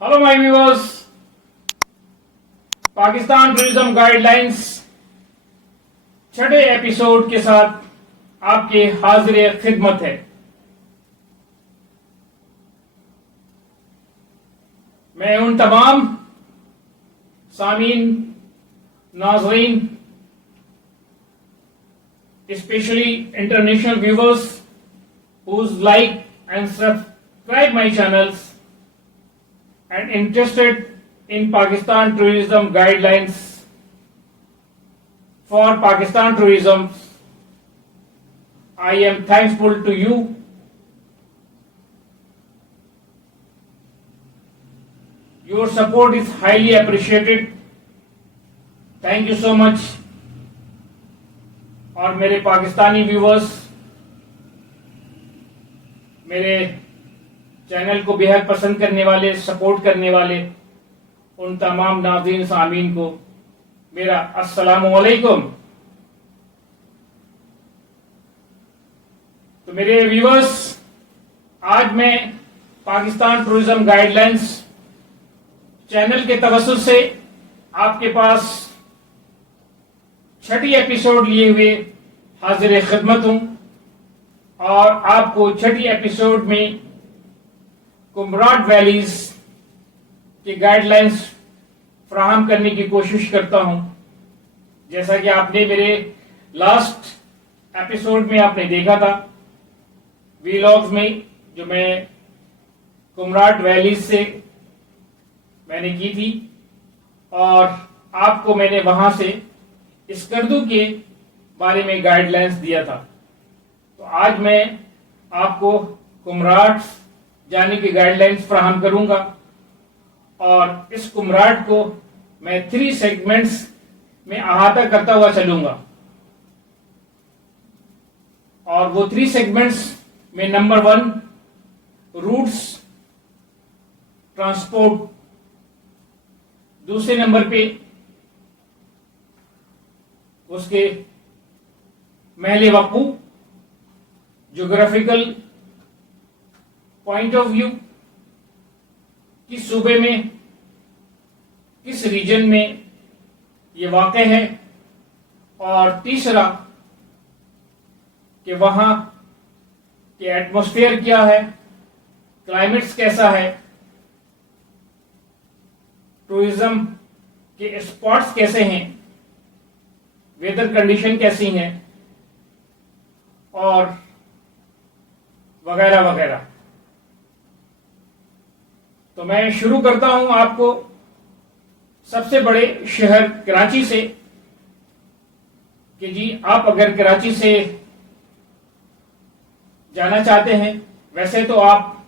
Hello my viewers, Pakistan tourism guidelines छठे episode के साथ आपके हाजिर खिदमत है। मैं उन तमाम सामीन, नाज़रीन, specially international viewers who's like and subscribe my channels and interested in Pakistan tourism guidelines for Pakistan tourism. I am thankful to you. Your support is highly appreciated. Thank you so much. और मेरे Pakistani viewers, मेरे channel को बेहद पसंद करने वाले, support करने वाले उन तमाम नाज़रीन सामीन को मेरा अस्सलामु अलैकुम। तो मेरे व्यूअर्स, आज मैं पाकिस्तान टूरिज्म गाइडलाइंस चैनल के तवज्जुह से आपके पास छठी एपिसोड लिए हुए हाजिर खिदमत हूं और आपको छठी एपिसोड में कुमराट वैलीज के गाइडलाइंस फराहम करने की कोशिश करता हूं। जैसा कि आपने मेरे लास्ट एपिसोड में आपने देखा था, वीलॉग्स में, जो मैं कुमराट वैलीज से मैंने की थी और आपको मैंने वहां से स्कर्दू के बारे में गाइडलाइंस दिया था। तो आज मैं आपको कुमराट जाने की गाइडलाइंस फराहम करूंगा और इस कुमराट को मैं 3 सेगमेंट्स में अहाता करता हुआ चलूंगा। और वो 3 सेगमेंट्स में नंबर 1 रूट्स ट्रांसपोर्ट, दूसरे नंबर पे उसके महल वकू, ज्योग्राफिकल पॉइंट ऑफ व्यू, किस सूबे में, किस रीजन में ये वाक़ है, और तीसरा कि वहां के एटमॉस्फेयर क्या है, क्लाइमेट्स कैसा है, टूरिज्म के स्पॉट्स कैसे हैं, वेदर कंडीशन कैसी हैं और वगैरह वगैरह। तो मैं शुरू करता हूं आपको सबसे बड़े शहर कराची से कि जी, आप अगर कराची से जाना चाहते हैं, वैसे तो आप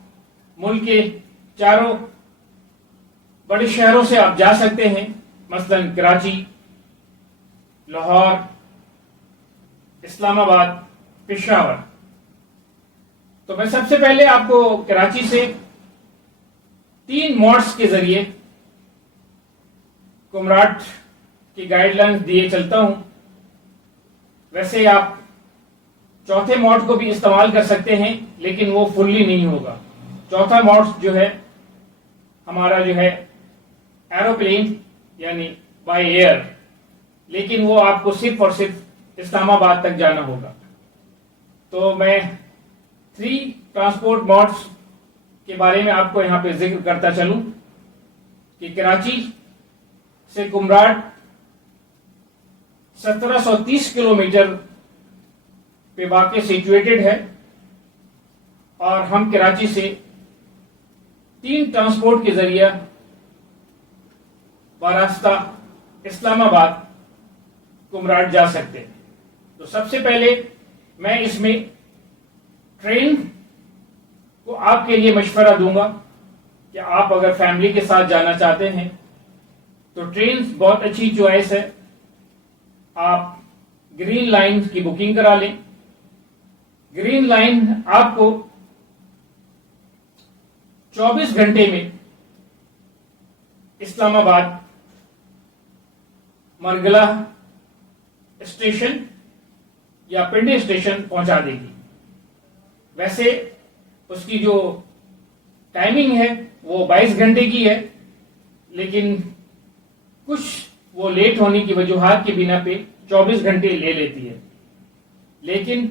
मुल्क के चारों बड़े शहरों से आप जा सकते हैं, मसलन कराची, लाहौर, इस्लामाबाद, पेशावर। तो मैं सबसे पहले आपको कराची से 3 मोड्स के जरिए कुमराट की गाइडलाइंस दिए चलता हूं। वैसे आप चौथे मोड को भी इस्तेमाल कर सकते हैं, लेकिन वो फुल्ली नहीं होगा। चौथा मोड जो है हमारा, जो है एरोप्लेन यानी बाय एयर, लेकिन वो आपको सिर्फ और सिर्फ इस्लामाबाद तक जाना होगा। तो मैं 3 ट्रांसपोर्ट मोड्स के बारे में आपको यहां पे जिक्र करता चलूं कि कराची से कुमराट 1730 किलोमीटर पे वाक़ सिचुएटेड है और हम कराची से 3 ट्रांसपोर्ट के जरिए बरास्ता इस्लामाबाद कुमराट जा सकते हैं। तो सबसे पहले मैं इसमें ट्रेन को आपके लिए मशवरा दूंगा कि आप अगर फैमिली के साथ जाना चाहते हैं तो ट्रेन बहुत अच्छी चॉइस है। आप ग्रीन लाइन की बुकिंग करा लें। ग्रीन लाइन आपको 24 घंटे में इस्लामाबाद मरगला स्टेशन या पिंडी स्टेशन पहुंचा देगी। वैसे उसकी जो टाइमिंग है وہ 22 گھنٹے کی ہے، لیکن کچھ وہ لیٹ ہونے کی وجوہات کی بنا پہ 24 گھنٹے لے لیتی ہے، لیکن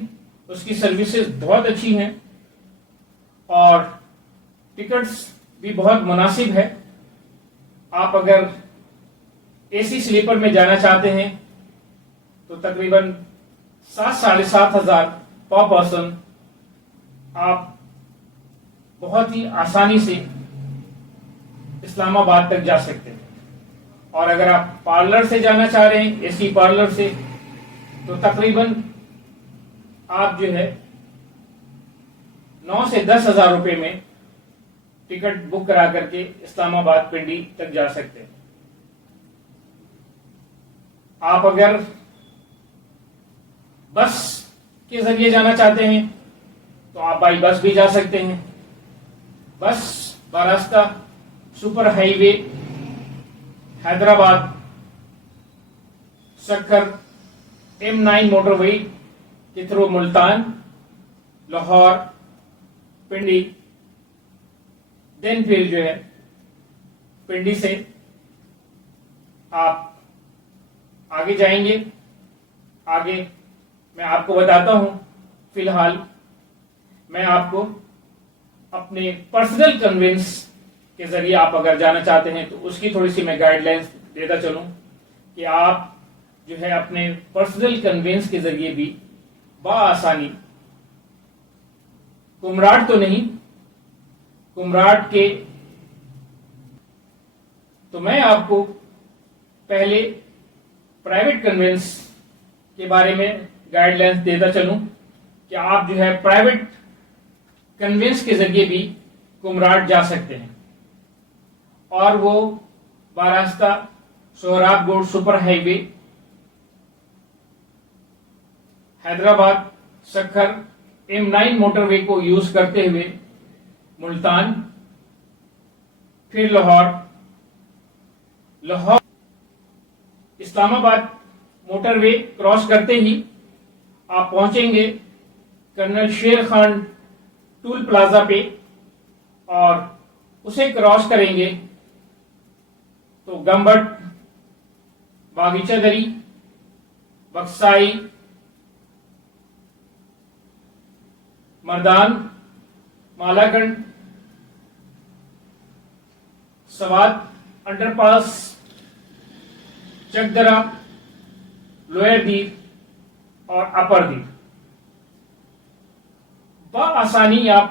اس کی سروسز بہت اچھی ہیں اور ٹکٹس بھی بہت مناسب ہے. آپ اگر اے سی سلیپر میں جانا چاہتے ہیں تو تقریباً 7,500 پر پرسن آپ بہت ہی آسانی سے اسلام آباد تک جا سکتے ہیں. اور اگر آپ پارلر سے جانا چاہ رہے ہیں، اے سی پارلر سے، تو تقریباً آپ جو ہے 9 سے 10,000 روپے میں ٹکٹ بک کرا کر کے اسلام آباد پنڈی تک جا سکتے ہیں. آپ اگر بس کے ذریعے جانا چاہتے ہیں تو آپ بائی بس بھی جا سکتے ہیں. بس براستہ سپر ہائی وے حیدرآباد سکھر M9 موٹر وے کے تھرو ملتان، لاہور، پنڈی، دین پھر جو ہے پنڈی سے آپ آگے جائیں گے. آگے میں آپ کو بتاتا ہوں. فی الحال میں آپ کو اپنے پرسنل کنوینس کے ذریعے آپ اگر جانا چاہتے ہیں تو اس کی تھوڑی سی میں گائیڈ لائنس دیتا چلوں کہ آپ جو ہے اپنے پرسنل کنوینس کے ذریعے بھی بآسانی کمراٹ تو نہیں، کمراٹ کے تو میں آپ کو پہلے پرائیویٹ کنوینس کے بارے میں گائیڈ لائنس دیتا چلوں کہ آپ جو ہے پرائیویٹ کنوینس کے ذریعے بھی کمراٹ جا سکتے ہیں. اور وہ باراستہ سہراب گوڑ سپر ہائی وے حیدرآباد سکھر M9 موٹر وے کو یوز کرتے ہوئے ملتان، پھر لاہور اسلام آباد موٹر وے کراس کرتے ہی آپ پہنچیں گے colonel Sher Khan tool plaza پہ، اور اسے کراس کریں گے تو گمبٹ، باغیچہ دری، بکسائی، مردان، مالاگنڈ، سوات انڈر پاس، چکدرا، لوئر دیر اور اپر دیر. بآسانی آپ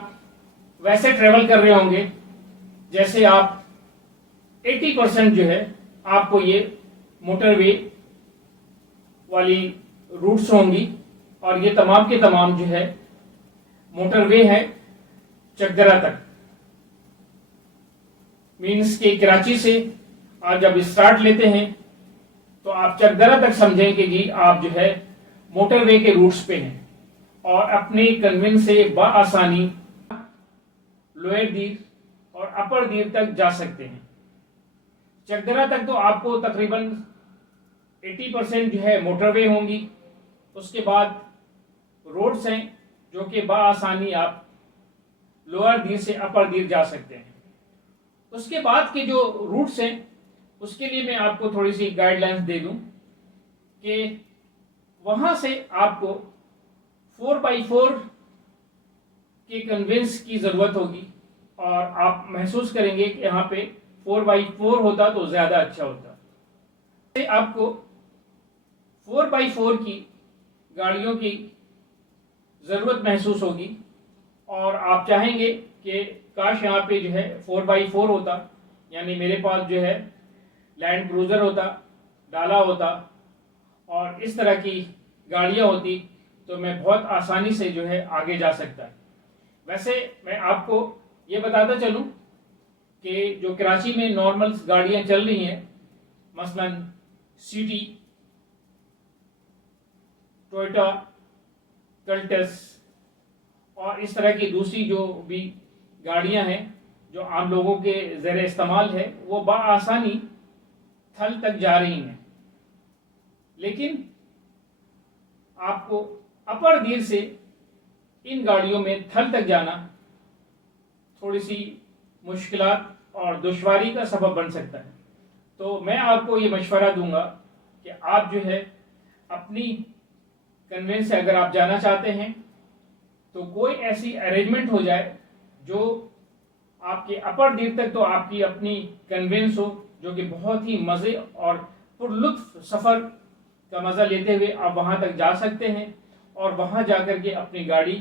ویسے ٹریول کر رہے ہوں گے جیسے آپ 80% جو ہے آپ کو یہ موٹر وے والی روٹس ہوں گی، اور یہ تمام کے تمام جو ہے موٹر وے ہے چکدرا تک. مینس کہ کراچی سے آپ جب اسٹارٹ لیتے ہیں تو آپ چکدرا تک سمجھیں کہ جی آپ جو ہے موٹر وے کے روٹس پہ ہیں، اور اپنے کنوینس سے بآسانی لوئر دیر اور اپر دیر تک جا سکتے ہیں. چکدرا تک تو آپ کو تقریباً 80% جو ہے موٹر وے ہوں گی. اس کے بعد روڈز ہیں جو کہ بآسانی آپ لوئر دیر سے اپر دیر جا سکتے ہیں. اس کے بعد کے جو روٹس ہیں اس کے لیے میں آپ کو تھوڑی سی گائیڈ لائنس دے دوں کہ وہاں سے آپ کو 4x4 کے کنوینس کی ضرورت ہوگی، اور آپ محسوس کریں گے کہ یہاں پہ 4x4 ہوتا تو زیادہ اچھا ہوتا. آپ کو 4x4 کی گاڑیوں کی ضرورت محسوس ہوگی، اور آپ چاہیں گے کہ کاش یہاں پہ جو ہے 4x4 ہوتا، یعنی میرے پاس جو ہے لینڈ کروزر ہوتا، ڈالا ہوتا، اور اس طرح کی گاڑیاں ہوتی تو میں بہت آسانی سے جو ہے آگے جا سکتا. ویسے میں آپ کو یہ بتاتا چلوں کہ جو کراچی میں نارمل گاڑیاں چل رہی ہیں، مثلا سٹی، ٹوئٹا، کلٹس اور اس طرح کی دوسری جو بھی گاڑیاں ہیں جو عام لوگوں کے زیر استعمال ہے، وہ بآسانی تھل تک جا رہی ہیں. لیکن آپ کو اپر دیر سے ان گاڑیوں میں تھل تک جانا تھوڑی سی मुश्किलात और दुश्वारी का सबब बन सकता है। तो मैं आपको ये मशवरा दूंगा कि आप जो है अपनी कन्वेंस से अगर आप जाना चाहते हैं तो कोई ऐसी अरेंजमेंट हो जाए जो आपके अपर देर तक तो आपकी अपनी कन्वेंस हो, जो कि बहुत ही मज़े और पुरलुत्फ सफ़र का मज़ा लेते हुए आप वहाँ तक जा सकते हैं और वहाँ जाकर के अपनी गाड़ी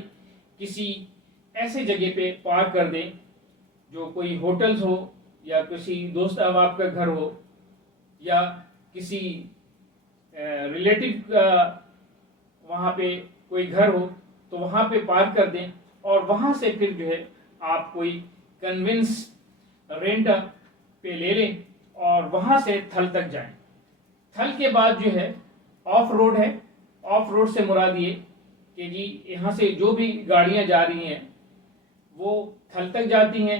किसी ऐसे जगह पे पार्क कर दें जो कोई होटल्स हो या किसी दोस्त अहबाब का घर हो या किसी रिलेटिव का वहाँ पे कोई घर हो, तो वहाँ पे पार्क कर दें और वहाँ से फिर जो है आप कोई कन्वेंस रेंट पे ले लें और वहाँ से थल तक जाएं। थल के बाद जो है ऑफ रोड है। ऑफ रोड से मुराद ये कि जी यहाँ से जो भी गाड़ियाँ जा रही हैं वो थल तक जाती हैं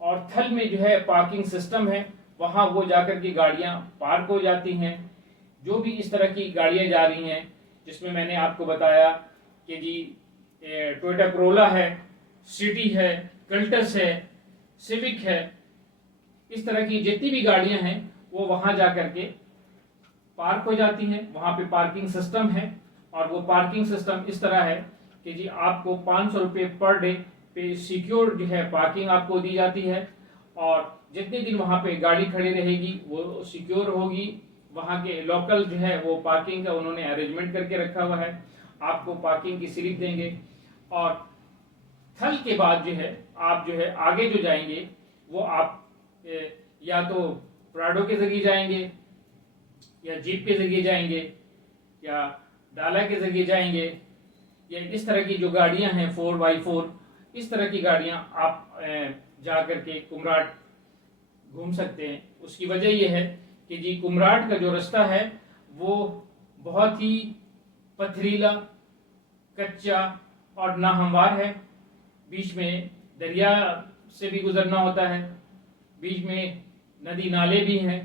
और थल में जो है पार्किंग सिस्टम है, वहाँ वो जाकर के गाड़ियाँ पार्क हो जाती हैं। जो भी इस तरह की गाड़ियाँ जा रही हैं जिसमें मैंने आपको बताया कि जी टोयोटा कोरोला है, सिटी है, कल्टस है, सिविक है, इस तरह की जितनी भी गाड़ियाँ हैं वो वहाँ जा कर के पार्क हो जाती हैं। वहाँ पे पार्किंग सिस्टम है और वो पार्किंग सिस्टम इस तरह है कि जी आपको 500 रुपये पर डे पे सिक्योर जो है पार्किंग आपको दी जाती है और जितने दिन वहाँ पे गाड़ी खड़ी रहेगी वो सिक्योर होगी। वहाँ के लोकल जो है वो पार्किंग का उन्होंने अरेंजमेंट करके रखा हुआ है, आपको पार्किंग की स्लिप देंगे। और थल के बाद जो है आप जो है आगे जो जाएंगे वो आप या तो प्राडो के जरिए जाएंगे या जीप के जरिए जाएंगे या डाला के जरिए जाएंगे या इस तरह की जो गाड़ियां हैं 4x4, इस तरह की गाड़ियां आप जा करके कुमराट घूम सकते हैं। उसकी वजह यह है कि जी कुमराट का जो रास्ता है वो बहुत ही पथरीला, कच्चा और नाहमवार है। बीच में दरिया से भी गुजरना होता है, बीच में नदी नाले भी हैं,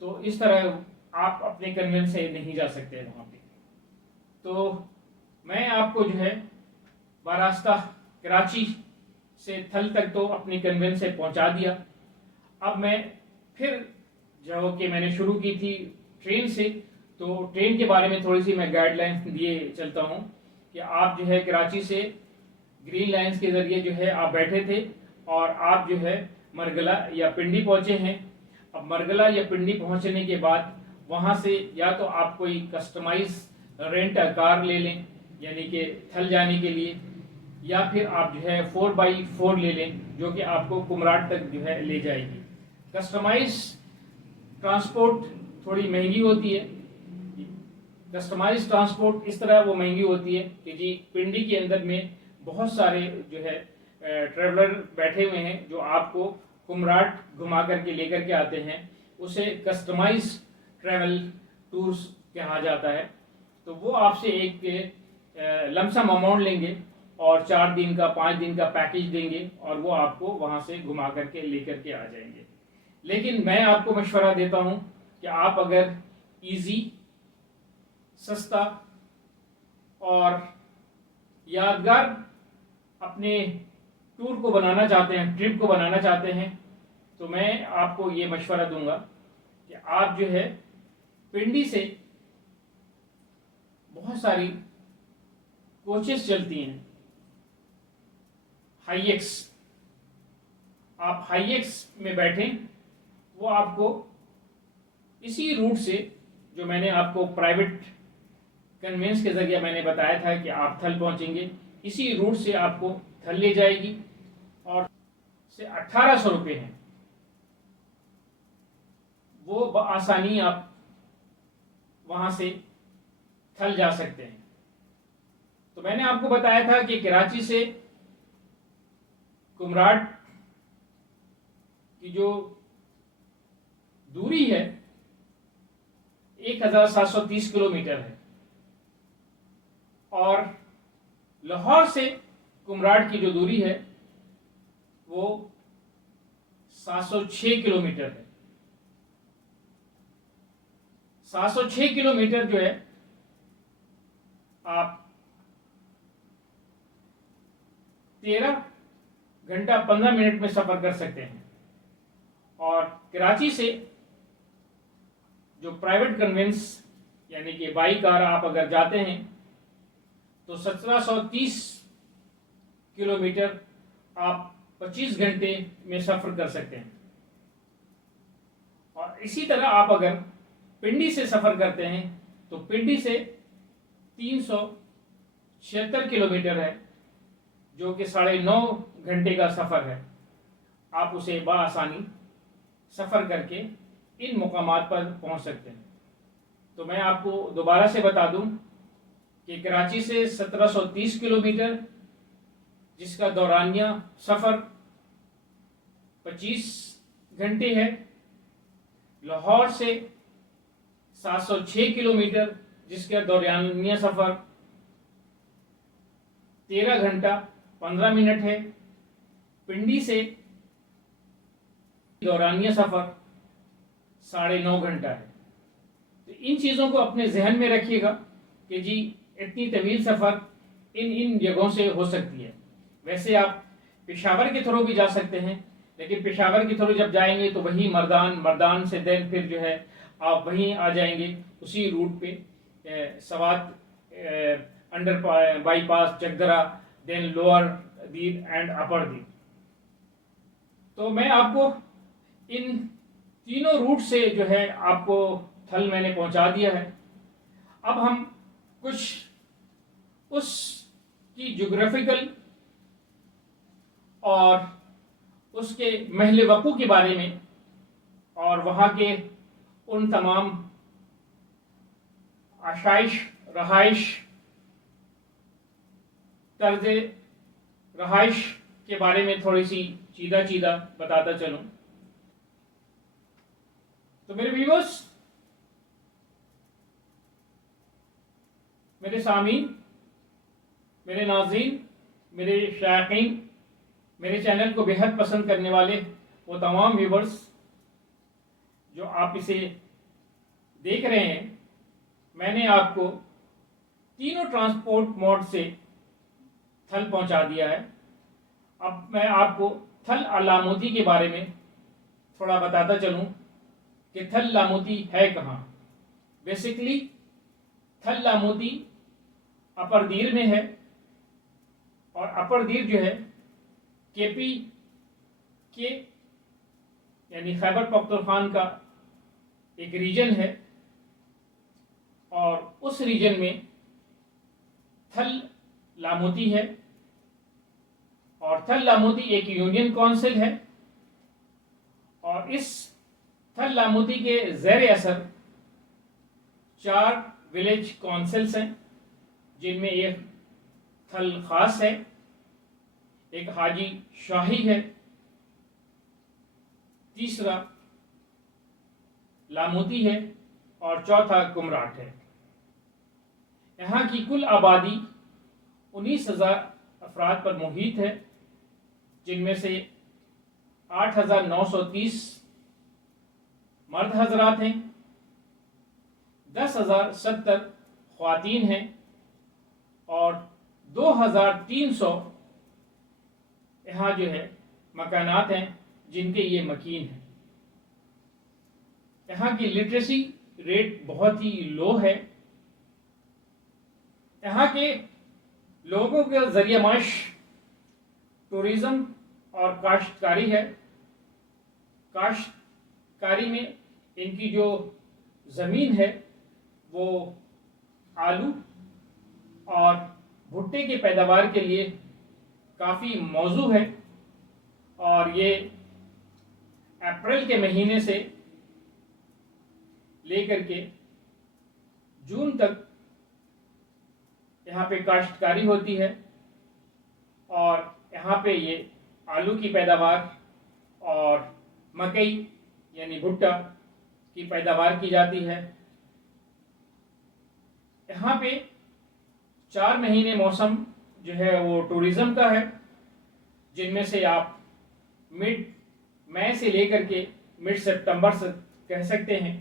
तो इस तरह आप अपने कन्वेंस से नहीं जा सकते वहाँ पे। तो मैं आपको जो है बारास्ता कराची से थल तक तो अपनी कन्वेंस से पहुँचा दिया। अब मैं फिर जो कि मैंने शुरू की थी ट्रेन से, तो ट्रेन के बारे में थोड़ी सी मैं गाइडलाइंस दिए चलता हूँ कि आप जो है कराची से ग्रीन लाइन्स के ज़रिए जो है आप बैठे थे और आप जो है मरगला या पिंडी पहुँचे हैं। अब मरगला या पिंडी पहुँचने के बाद वहाँ से या तो आप कोई कस्टमाइज रेंट कार ले लें यानी कि थल जाने के लिए, या फिर आप जो है 4x4 ले लें जो कि आपको कुमराट तक जो है ले जाएगी। कस्टमाइज ट्रांसपोर्ट थोड़ी महंगी होती है। कस्टमाइज ट्रांसपोर्ट इस तरह वो महंगी होती है कि जी पिंडी के अंदर में बहुत सारे जो है ट्रेवलर बैठे हुए हैं जो आपको कुमराट घुमा करके लेकर के आते हैं, उसे कस्टमाइज ट्रैवल टूर्स कहा जाता है। तो वो आपसे एक लमसम अमाउंट लेंगे और 4 दिन का 5 दिन का पैकेज देंगे और वो आपको वहाँ से घुमा करके लेकर के आ जाएंगे। लेकिन मैं आपको मशवरा देता हूँ कि आप अगर इजी, सस्ता और यादगार अपने टूर को बनाना चाहते हैं, ट्रिप को बनाना चाहते हैं, तो मैं आपको ये मशवरा दूंगा कि आप जो है पिंडी से बहुत सारी कोचेस चलती हैं, हाईएक्स, आप हाईएक्स में बैठें, वो आपको इसी रूट से जो मैंने आपको प्राइवेट कन्वेंस के जरिए मैंने बताया था कि आप थल पहुंचेंगे, इसी रूट से आपको थल ले जाएगी और से 1800 रुपये हैं, वो आसानी आप वहां से थल जा सकते हैं। तो मैंने आपको बताया था कि कराची से कुमराट की जो दूरी है 1730 किलोमीटर है और लाहौर से कुमराट की जो दूरी है वो 706 किलोमीटर है। 706 किलोमीटर जो है आप 13 घंटा 15 मिनट में सफ़र कर सकते हैं। और कराची से जो प्राइवेट कन्वेंस यानी कि बाई कार आप अगर जाते हैं तो 1730 किलोमीटर आप 25 घंटे में सफ़र कर सकते हैं। और इसी तरह आप अगर पिंडी से सफ़र करते हैं तो पिंडी से 376 किलोमीटर है, जो कि 9.5 घंटे का सफ़र है। आप उसे बआसानी सफ़र करके इन मुकामात पर पहुंच सकते हैं। तो मैं आपको दोबारा से बता दूं कि कराची से 1730 किलोमीटर, जिसका दौरानिया सफ़र 25 घंटे है। लाहौर से 706 किलोमीटर, जिसका दौरानिया सफ़र 13 घंटा 15 मिनट है। पिंडी से दौरानिया सफ़र 9.5 घंटा है। तो इन चीज़ों को अपने जहन में रखिएगा कि जी इतनी तवील सफ़र इन जगहों से हो सकती है। वैसे आप पेशावर के थ्रू भी जा सकते हैं, लेकिन पेशावर के थ्रू जब जाएंगे तो वही मर्दान से देन फिर जो है आप वहीं आ जाएंगे उसी रूट पे, Swat, under bypass, Chakdara, then lower Dir and upper Dir. तो मैं आपको इन तीनों रूट से जो है आपको थल मैंने पहुंचा दिया है। अब हम कुछ उसकी ज्योग्राफिकल और उसके महल वकू के बारे में और वहाँ के उन तमाम आशाइश, रहाइश, तर्ज रहाइश के बारे में थोड़ी सी चीदा बताता चलूं। तो मेरे व्यूअर्स, मेरे सामीन, मेरे नाज़रीन, मेरे शायकीन, मेरे चैनल को बेहद पसंद करने वाले वो तमाम व्यूवर्स जो आप इसे देख रहे हैं, मैंने आपको तीनों ट्रांसपोर्ट मोड से थल पहुंचा दिया है। अब मैं आपको थल अलामूदी के बारे में थोड़ा बताता चलूं कि थल लामूदी है कहाँ। बेसिकली थल लामूदी अपर दीर में है, और अपर दीर जो है केपी के यानी खैबर पख्तूनख्वा का एक रीजन है, और उस रीजन में थल लामूदी है। और थल लामूदी एक यूनियन काउंसिल है, और इस थल लामूदी के ज़ेर असर 4 विलेज काउंसिल्स हैं, जिनमें एक थल खास है, एक हाजी शाही है, तीसरा लामूदी है, और चौथा कुमराट है। यहाँ की कुल आबादी 19,000 अफराद पर मुहित है, जिनमें से 8,930 मर्द हजरात हैं, 10,070 ख्वातीन हैं, और 2,300 यहाँ जो है मकानात हैं जिनके ये मकीन हैं। यहाँ की लिटरेसी रेट बहुत ही लो है। यहाँ के लोगों का जरिया माश टूरिज़्म और काश्तकारी है। काश्तकारी में इनकी जो ज़मीन है वो आलू और भुट्टे के पैदावार के लिए काफ़ी मौजू है, और ये अप्रैल के महीने से लेकर के जून तक यहाँ पे काश्तकारी होती है। और यहाँ पे ये आलू की पैदावार और मकई यानी भुट्टा की पैदावार की जाती है। यहाँ पे 4 महीने मौसम जो है वो टूरिज़्म का है, जिनमें से आप मिड मई से लेकर के मिड सितंबर से कह सकते हैं,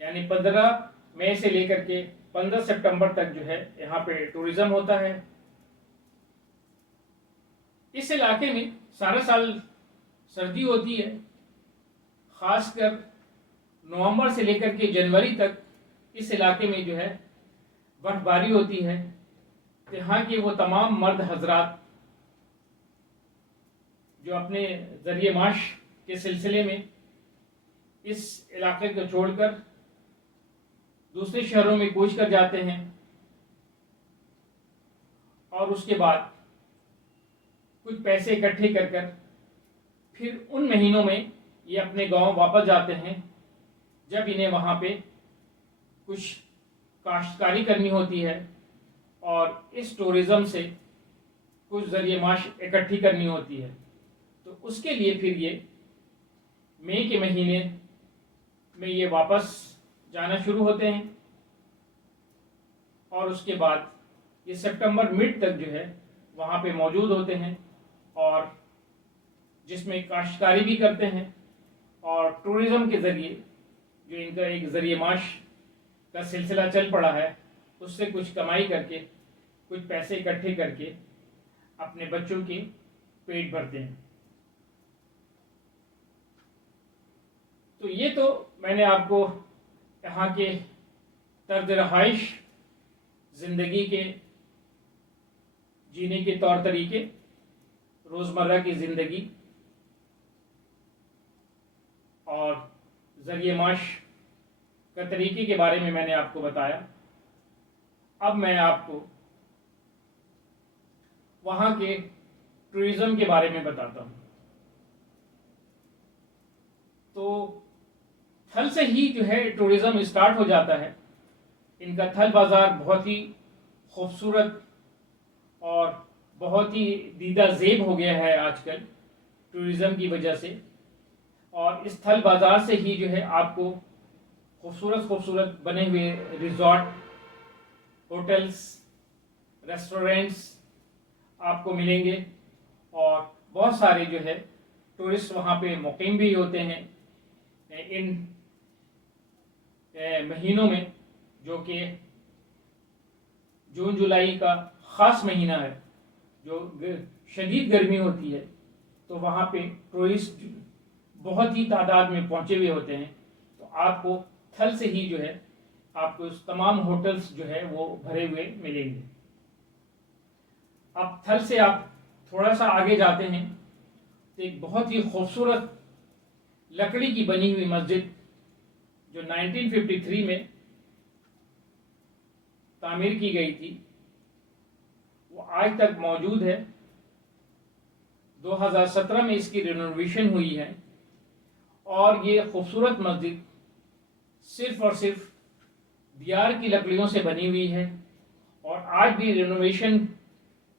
यानी 15 मई से लेकर के 15 सितंबर तक जो है यहाँ पे टूरिज़्म होता है। اس علاقے میں سارا سال سردی ہوتی ہے، خاص کر نومبر سے لے کر کے جنوری تک اس علاقے میں جو ہے برف باری ہوتی ہے. یہاں کے وہ تمام مرد حضرات جو اپنے ذریعہ معاش کے سلسلے میں اس علاقے کو چھوڑ کر دوسرے شہروں میں کوچ کر جاتے ہیں، اور اس کے بعد کچھ پیسے اکٹھے کر کر پھر ان مہینوں میں یہ اپنے گاؤں واپس جاتے ہیں جب انہیں وہاں پہ کچھ کاشتکاری کرنی ہوتی ہے اور اس ٹورزم سے کچھ ذریعہ معاش اکٹھی کرنی ہوتی ہے. تو اس کے لیے پھر یہ مئی کے مہینے میں یہ واپس جانا شروع ہوتے ہیں، اور اس کے بعد یہ سپٹمبر مڈ تک جو ہے وہاں پہ موجود ہوتے ہیں، اور جس میں کاشتکاری بھی کرتے ہیں اور ٹورزم کے ذریعے جو ان کا ایک ذریعہ معاش کا سلسلہ چل پڑا ہے اس سے کچھ کمائی کر کے کچھ پیسے اکٹھے کر کے اپنے بچوں کے پیٹ بھرتے ہیں. تو یہ تو میں نے آپ کو یہاں کے طرز رہائش، زندگی کے جینے کے طور طریقے، روزمرہ کی زندگی اور ذریعہ معاش کا طریقے کے بارے میں نے آپ کو بتایا. اب میں آپ کو وہاں کے ٹورزم کے بارے میں بتاتا ہوں. تو تھل سے ہی جو ہے ٹورزم اسٹارٹ ہو جاتا ہے. ان کا تھل بازار بہت ہی خوبصورت اور بہت ہی دیدہ زیب ہو گیا ہے آج کل ٹورزم کی وجہ سے، اور اس تھل بازار سے ہی جو ہے آپ کو خوبصورت بنے ہوئے ریزورٹ، ہوٹلز، ریسٹورینٹس آپ کو ملیں گے، اور بہت سارے جو ہے ٹورسٹ وہاں پہ مقیم بھی ہوتے ہیں ان مہینوں میں، جو کہ جون جولائی کا خاص مہینہ ہے جو شدید گرمی ہوتی ہے. تو وہاں پہ ٹورسٹ بہت ہی تعداد میں پہنچے ہوئے ہوتے ہیں. تو آپ کو تھل سے ہی جو ہے آپ کو تمام ہوٹلز جو ہے وہ بھرے ہوئے ملیں گے. اب تھل سے آپ تھوڑا سا آگے جاتے ہیں تو ایک بہت ہی خوبصورت لکڑی کی بنی ہوئی مسجد جو 1953 میں تعمیر کی گئی تھی وہ آج تک موجود ہے. 2017 میں اس کی رینوویشن ہوئی ہے، اور یہ خوبصورت مسجد صرف اور صرف دیار کی لکڑیوں سے بنی ہوئی ہے، اور آج بھی رینوویشن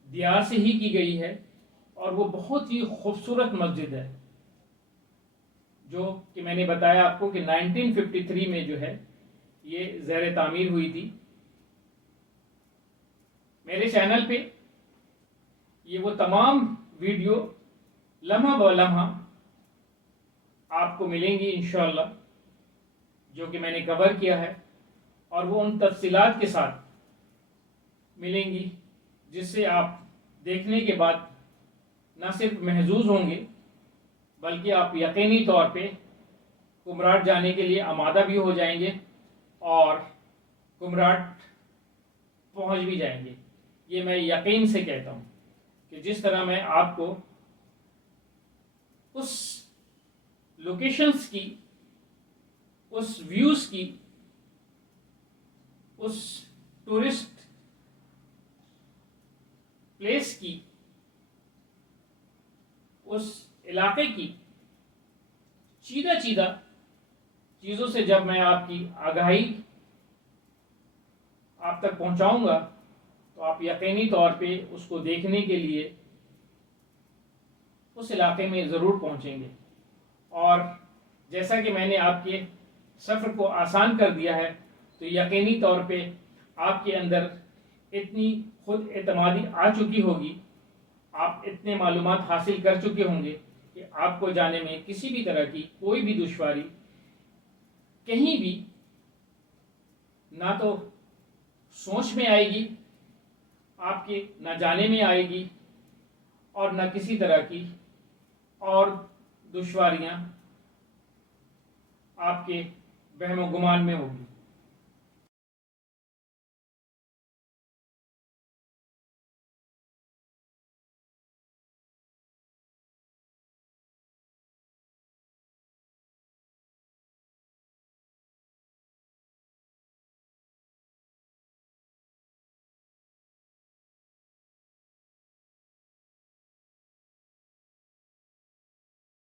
دیار سے ہی کی گئی ہے، اور وہ بہت ہی خوبصورت مسجد ہے جو کہ میں نے بتایا آپ کو کہ 1953 میں جو ہے یہ زیر تعمیر ہوئی تھی. میرے چینل پہ یہ وہ تمام ویڈیو لمحہ بہ لمحہ آپ کو ملیں گی انشاءاللہ، جو کہ میں نے کور کیا ہے، اور وہ ان تفصیلات کے ساتھ ملیں گی جس سے آپ دیکھنے کے بعد نہ صرف محظوظ ہوں گے بلکہ آپ یقینی طور پہ کمراٹ جانے کے لیے آمادہ بھی ہو جائیں گے اور کمراٹ پہنچ بھی جائیں گے. یہ میں یقین سے کہتا ہوں کہ جس طرح میں آپ کو اس لوکیشنز کی، اس ویوز کی، اس ٹورسٹ پلیس کی، اس علاقے کی چیدہ چیزوں سے جب میں آپ کی آگاہی آپ تک پہنچاؤں گا تو آپ یقینی طور پہ اس کو دیکھنے کے لیے اس علاقے میں ضرور پہنچیں گے. اور جیسا کہ میں نے آپ کے سفر کو آسان کر دیا ہے تو یقینی طور پہ آپ کے اندر اتنی خود اعتمادی آ چکی ہوگی، آپ اتنے معلومات حاصل کر چکے ہوں گے کہ آپ کو جانے میں کسی بھی طرح کی کوئی بھی دشواری کہیں بھی نہ تو سوچ میں آئے گی، آپ کے نہ جانے میں آئے گی، اور نہ کسی طرح کی اور دشواریاں آپ کے وہم و گمان میں ہوگی۔